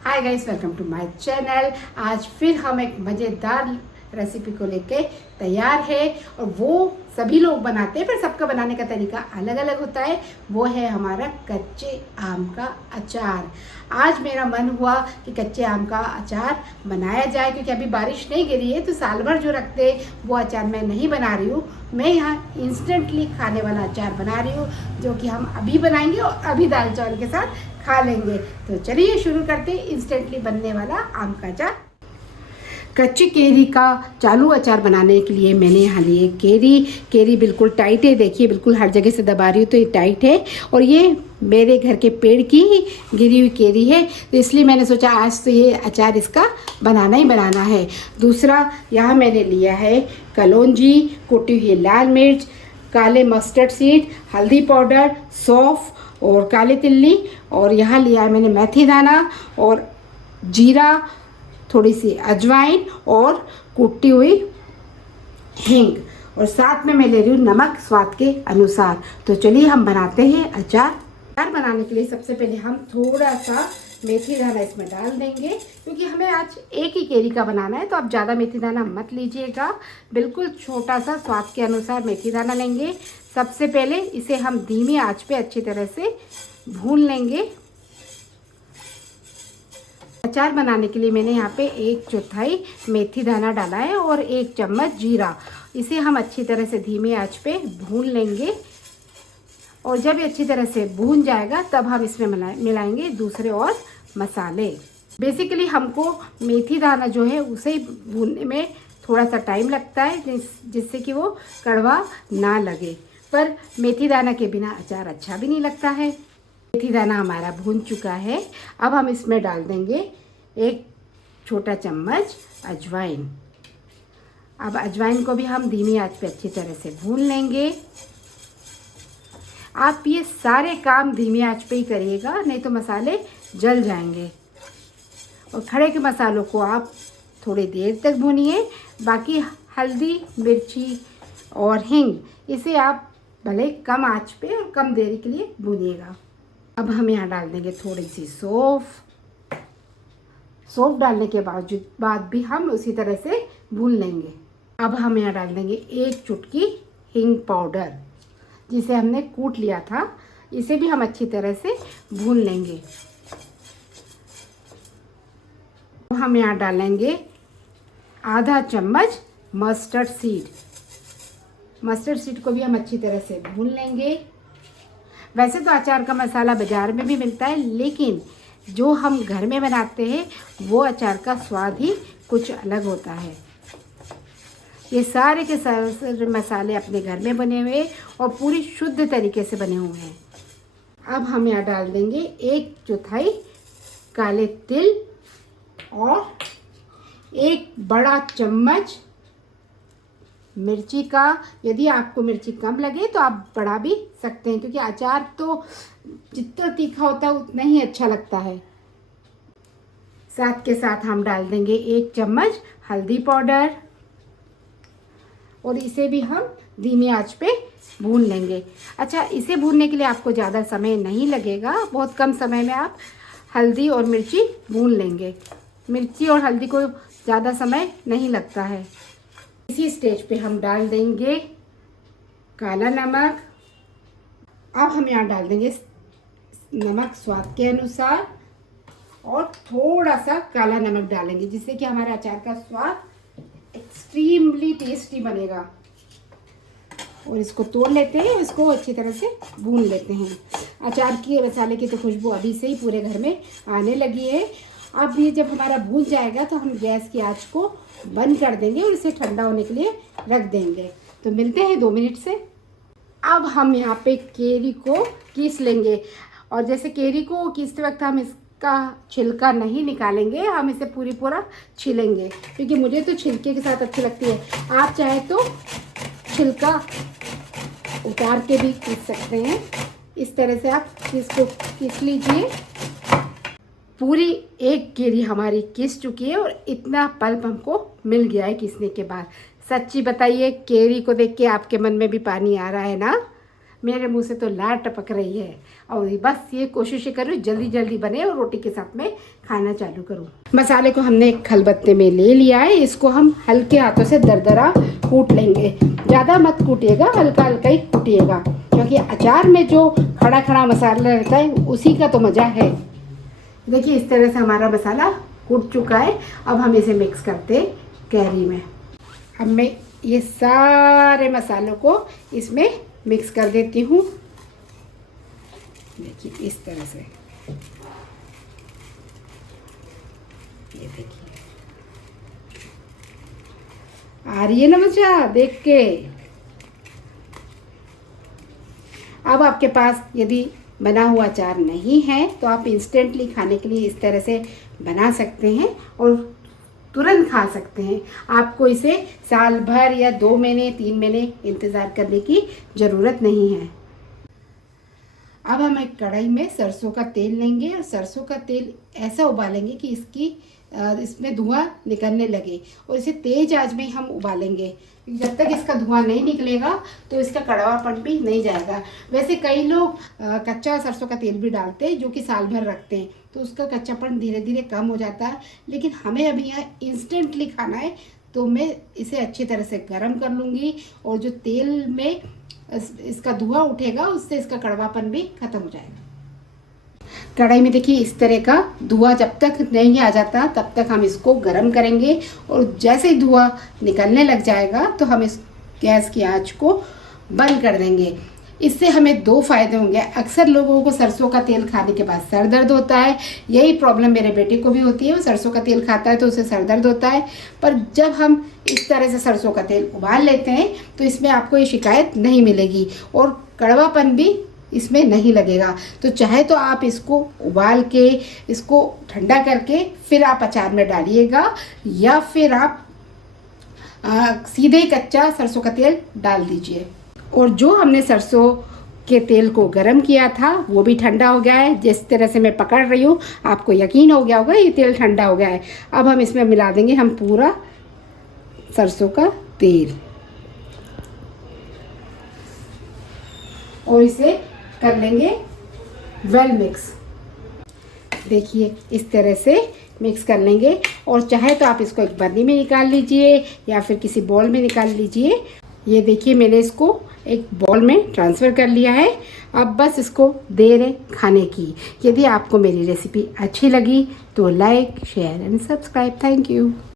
Hi guys, welcome to my channel. आज फिर हम एक मज़ेदार रेसिपी को लेके तैयार है और वो सभी लोग बनाते हैं, पर सबका बनाने का तरीका अलग अलग होता है। वो है हमारा कच्चे आम का अचार। आज मेरा मन हुआ कि कच्चे आम का अचार बनाया जाए, क्योंकि अभी बारिश नहीं गिरी है तो साल भर जो रखते हैं वो अचार मैं नहीं बना रही हूँ। मैं यहाँ इंस्टेंटली खाने वाला अचार बना रही हूँ, जो कि हम अभी बनाएंगे और अभी दाल चावल के साथ खा लेंगे। तो चलिए शुरू करते हैं इंस्टेंटली बनने वाला आम का अचार। कच्ची केरी का चालू अचार बनाने के लिए मैंने यहाँ लिए केरी बिल्कुल टाइट है। देखिए, बिल्कुल हर जगह से दबा रही हूँ तो ये टाइट है, और ये मेरे घर के पेड़ की ही गिरी हुई केरी है, तो इसलिए मैंने सोचा आज तो ये अचार इसका बनाना ही बनाना है। दूसरा, यहाँ मैंने लिया है कलौंजी, कुटी हुई लाल मिर्च, काले मस्टर्ड सीड, हल्दी पाउडर, सौंफ और काली तिल्ली, और यहाँ लिया है मैंने मेथी दाना और जीरा, थोड़ी सी अजवाइन और कुटी हुई हींग, और साथ में मैं ले रही हूँ नमक स्वाद के अनुसार। तो चलिए हम बनाते हैं अचार। अचार बनाने के लिए सबसे पहले हम थोड़ा सा मेथी दाना इसमें डाल देंगे, क्योंकि हमें आज एक ही केरी का बनाना है, तो आप ज़्यादा मेथी दाना मत लीजिएगा। बिल्कुल छोटा सा स्वाद के अनुसार मेथी दाना लेंगे। सबसे पहले इसे हम धीमी आंच पे अच्छी तरह से भून लेंगे। अचार बनाने के लिए मैंने यहाँ पे 1/4 मेथी दाना डाला है और 1 चम्मच जीरा। इसे हम अच्छी तरह से धीमी आंच पे भून लेंगे, और जब ये अच्छी तरह से भून जाएगा तब हम इसमें मिलाएंगे दूसरे और मसाले। बेसिकली हमको मेथी दाना जो है उसे भूनने में थोड़ा सा टाइम लगता है, जिससे कि वो कड़वा ना लगे, पर मेथी दाना के बिना अचार अच्छा भी नहीं लगता है। मेथी दाना हमारा भून चुका है। अब हम इसमें डाल देंगे 1 छोटा चम्मच अजवाइन। अब अजवाइन को भी हम धीमी आंच पे अच्छी तरह से भून लेंगे। आप ये सारे काम धीमी आंच पे ही करिएगा, नहीं तो मसाले जल जाएंगे। और खड़े के मसालों को आप थोड़ी देर तक भूनिए। बाकी हल्दी, मिर्ची और हींग, इसे आप भले कम आंच पे और कम देरी के लिए भूनिएगा। अब हम यहाँ डाल देंगे थोड़ी सी सौंफ डालने के बाद भी हम उसी तरह से भून लेंगे। अब हम यहाँ डाल देंगे 1 चुटकी हींग पाउडर, जिसे हमने कूट लिया था। इसे भी हम अच्छी तरह से भून लेंगे। हम यहाँ डालेंगे आधा चम्मच मस्टर्ड सीड को भी हम अच्छी तरह से भून लेंगे। वैसे तो अचार का मसाला बाज़ार में भी मिलता है, लेकिन जो हम घर में बनाते हैं वो अचार का स्वाद ही कुछ अलग होता है। ये सारे के सारे मसाले अपने घर में बने हुए और पूरी शुद्ध तरीके से बने हुए हैं। अब हम यहाँ डाल देंगे 1/4 काले तिल और 1 बड़ा चम्मच मिर्ची का। यदि आपको मिर्ची कम लगे तो आप बढ़ा भी सकते हैं, क्योंकि अचार तो जितना तीखा होता है उतना ही अच्छा लगता है। साथ के साथ हम डाल देंगे 1 चम्मच हल्दी पाउडर, और इसे भी हम धीमी आंच पे भून लेंगे। अच्छा, इसे भूनने के लिए आपको ज़्यादा समय नहीं लगेगा, बहुत कम समय में आप हल्दी और मिर्ची भून लेंगे। मिर्ची और हल्दी को ज़्यादा समय नहीं लगता है। इसी स्टेज पे हम डाल देंगे काला नमक। अब हम यहाँ डाल देंगे नमक स्वाद के अनुसार, और थोड़ा सा काला नमक डालेंगे, जिससे कि हमारे अचार का स्वाद एक्सट्रीमली टेस्टी बनेगा। और इसको तोड़ लेते हैं, इसको अच्छी तरह से भून लेते हैं। अचार की मसाले की तो खुशबू अभी से ही पूरे घर में आने लगी है। अब ये जब हमारा भून जाएगा तो हम गैस की आंच को बंद कर देंगे और इसे ठंडा होने के लिए रख देंगे। तो मिलते हैं 2 मिनट से। अब हम यहाँ पे केरी को कीस लेंगे, और जैसे केरी को कीसते वक्त हम इसका छिलका नहीं निकालेंगे, हम इसे पूरा छीलेंगे, क्योंकि मुझे तो छिलके के साथ अच्छी लगती है। आप चाहे तो छिलका उतार के भी कीस सकते हैं। इस तरह से आप इसको कीस लीजिए। पूरी 1 केरी हमारी किस चुकी है, और इतना पल्प हमको मिल गया है किसने के बाद। सच्ची बताइए, केरी को देख के आपके मन में भी पानी आ रहा है ना? मेरे मुंह से तो लार टपक रही है और बस ये कोशिश करूँ जल्दी जल्दी बने और रोटी के साथ में खाना चालू करूँ। मसाले को हमने एक खलबत्ते में ले लिया है, इसको हम हल्के हाथों से दरदरा कूट लेंगे। ज़्यादा मत कूटिएगा, हल्का हल्का ही कूटिएगा, क्योंकि अचार में जो खड़ा खड़ा मसाला रहता है उसी का तो मज़ा है। देखिए इस तरह से हमारा मसाला कूट चुका है। अब हम इसे मिक्स करते हैं कैरी में। अब मैं ये सारे मसालों को इसमें मिक्स कर देती हूँ। देखिए इस तरह से, ये देखिए आ रही है ना मजा देख के। अब आपके पास यदि बना हुआ अचार नहीं है तो आप इंस्टेंटली खाने के लिए इस तरह से बना सकते हैं और तुरंत खा सकते हैं। आपको इसे साल भर या 2 महीने 3 महीने इंतज़ार करने की ज़रूरत नहीं है। अब हम एक कढ़ाई में सरसों का तेल लेंगे और सरसों का तेल ऐसा उबालेंगे कि इसमें धुआं निकलने लगे और इसे तेज आंच में हम उबालेंगे। जब तक इसका धुआं नहीं निकलेगा तो इसका कड़वापन भी नहीं जाएगा। वैसे कई लोग कच्चा सरसों का तेल भी डालते हैं जो कि साल भर रखते हैं, तो उसका कच्चापन धीरे धीरे कम हो जाता है। लेकिन हमें अभी यहाँ इंस्टेंटली खाना है तो मैं इसे अच्छी तरह से गर्म कर लूँगी और जो तेल में इसका धुआं उठेगा उससे इसका कड़वापन भी खत्म हो जाएगा। कढ़ाई में देखिए इस तरह का धुआं जब तक नहीं आ जाता तब तक हम इसको गर्म करेंगे और जैसे ही धुआं निकलने लग जाएगा तो हम इस गैस की आंच को बंद कर देंगे। इससे हमें 2 फायदे होंगे। अक्सर लोगों को सरसों का तेल खाने के बाद सर दर्द होता है, यही प्रॉब्लम मेरे बेटे को भी होती है। वो सरसों का तेल खाता है तो उसे सर दर्द होता है, पर जब हम इस तरह से सरसों का तेल उबाल लेते हैं तो इसमें आपको ये शिकायत नहीं मिलेगी और कड़वापन भी इसमें नहीं लगेगा। तो चाहे तो आप इसको उबाल के इसको ठंडा करके फिर आप अचार में डालिएगा या फिर आप सीधे ही कच्चा सरसों का तेल डाल दीजिए। और जो हमने सरसों के तेल को गरम किया था वो भी ठंडा हो गया है। जिस तरह से मैं पकड़ रही हूँ आपको यकीन हो गया होगा ये तेल ठंडा हो गया है। अब हम इसमें मिला देंगे हम पूरा सरसों का तेल और इसे कर लेंगे वेल मिक्स। देखिए इस तरह से मिक्स कर लेंगे और चाहे तो आप इसको एक बर्नी में निकाल लीजिए या फिर किसी बॉल में निकाल लीजिए। ये देखिए मैंने इसको एक बॉल में ट्रांसफ़र कर लिया है। अब बस इसको देर है खाने की। यदि आपको मेरी रेसिपी अच्छी लगी तो like share and subscribe. Thank you.